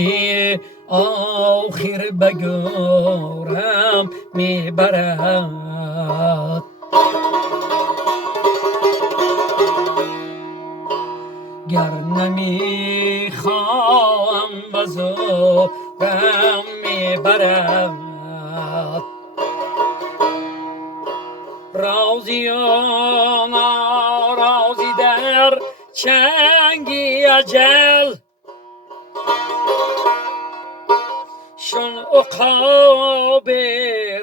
زندگی آخر بگورم میبرد. گر نمیخواهم بزرگم میبرد. رازی و نارازی در چنگی اجل، شن عقاب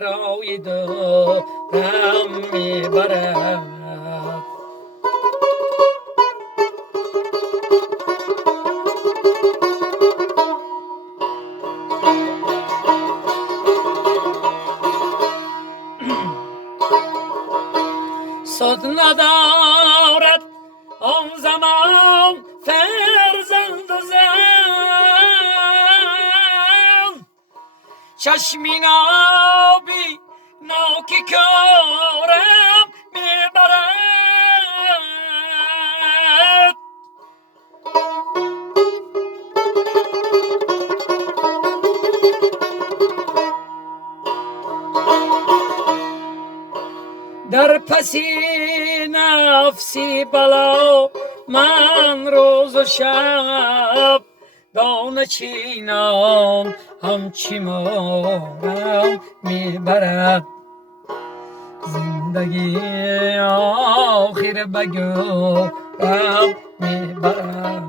رای دارم میبرد. صد ندارد آن زمان فرزند و زن، چشمی نابی ناکی کارم میبرد. در پسی نفسی بلا من روز و شب دانه چینام همچی مارم میبرد. زندگی آخر بگورم میبرد.